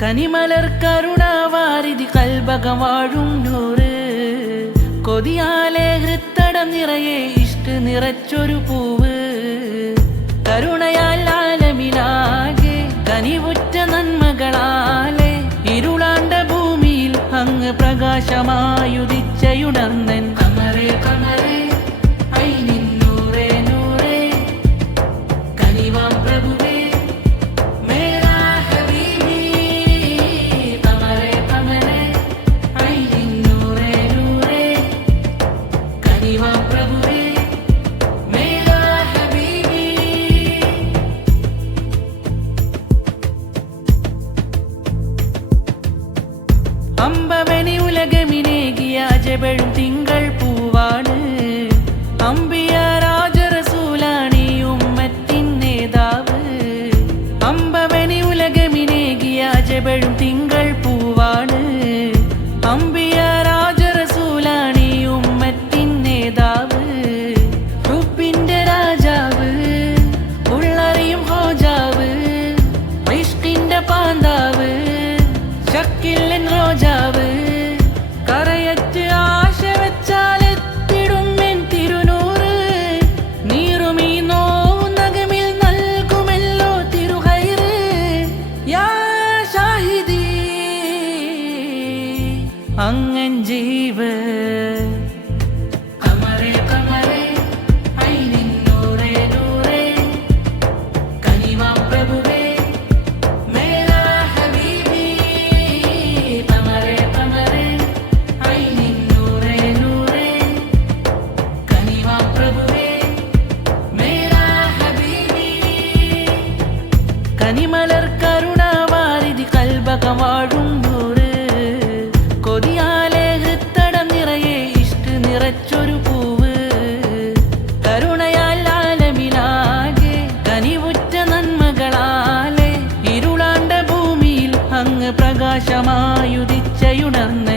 കനിമലർ കരുണാവാരിധി കൽബകം വാഴും നൂറ് കൊതിയാലെ ഹൃത്തടം നിറയെ ഇഷ്ട് നിറച്ചൊരു പൂവ് കരുണയാൽ ആലമിലാകെ കനിവുറ്റ നന്മകളാലെ ഇരുളാണ്ട ഭൂമിയിൽ അങ്ങ് പ്രകാശമായുദിച്ചയുണർന്നൻ കമറേ കമറേ ഐനിൻ നൂറേ നൂറേ കനിവാം പ്രഭുവേ മേരാ ഹബീബി കമറേ കമറേ ഐനിൻ നൂറേ നൂറേ കനിവാം പ്രഭുവേ മേരാ ഹബീബി അമ്പവനി ഉലകമിനേകിയ അജബഴും തിങ്കൾ പൂവാണ് അമ്പിയ രാജറസൂലാണി ഉമ്മത്തിൻ നേതാവ് അമ്പവനി ഉലകമിനേകിയ അജബഴും തിങ്കൾ പൂവാണ് അമ്പിയ രാജറസൂലാണി ഉമ്മത്തിൻ നേതാവ് ഹുബ്ബിന്റെ രാജാവ് ഉള്ളറിയും ഹോജാവ് ഇഷ്കിന്റെ പാന്താവ് ശക്കില്ലൻ റോജാവ് കറയറ്റ് ആശ വെച്ചാലെത്തിടും എൻ തിരുനൂറ് നീറുമീ നോവും നഗമിൽ നൽകുമല്ലോ തിരുഹൈറ് യാ ഷാഹിദി അങ്ങൻ ജീവ് കമറേ കമറേ ഐനിൻ നൂറേ നൂറേ കനിവാം പ്രഭുവേ മേരാ ഹബീബി കമറേ കമറേ ഐനിൻ നൂറേ നൂറേ കനിവാം പ്രഭുവേ മേരാ ഹബീബി കനിമലർ കരുണാവാരിധി കൽബകം വാഴും നൂറ് കൊതിയാലെ ഹൃത്തടം നിറയെ ഇഷ്ട് നിറച്ചൊരു പൂവ് കരുണയാൽ ആലമിലാകെ കനിവുറ്റ നന്മകളാലെ ഇരുളാണ്ട ഭൂമിയിൽ അങ്ങ് പ്രകാശമായുദിച്ചയുണർന്ന